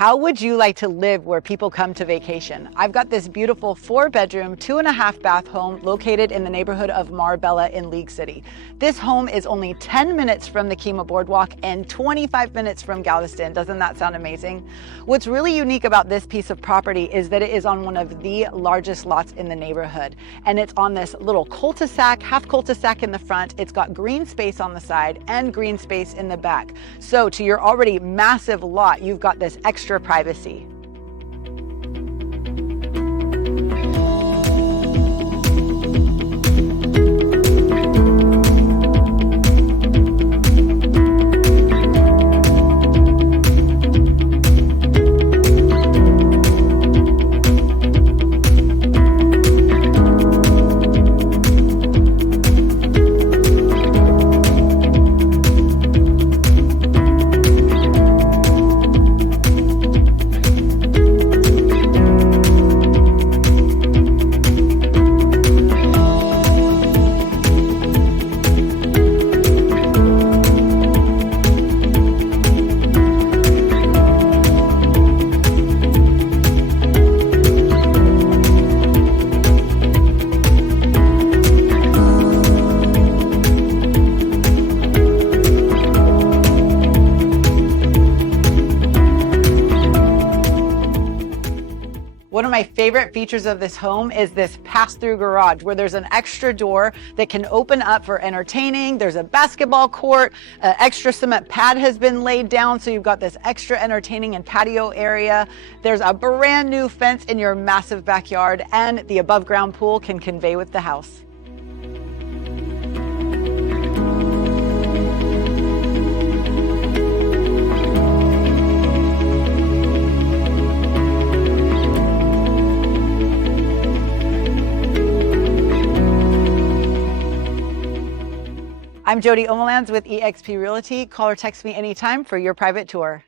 How would you like to live where people come to vacation? I've got this beautiful 4-bedroom, 2.5-bath home located in the neighborhood of Marbella in League City. This home is only 10 minutes from the Kemah Boardwalk and 25 minutes from Galveston. Doesn't that sound amazing? What's really unique about this piece of property is that it is on one of the largest lots in the neighborhood. And it's on this little cul-de-sac, half cul-de-sac in the front. It's got green space on the side and green space in the back. So to your already massive lot, you've got this extra privacy. One of my favorite features of this home is this pass-through garage where there's an extra door that can open up for entertaining. There's a basketball court, an extra cement pad has been laid down, so you've got this extra entertaining and patio area. There's a brand new fence in your massive backyard, and the above ground pool can convey with the house. I'm Jody Omelands with eXp Realty. Call or text me anytime for your private tour.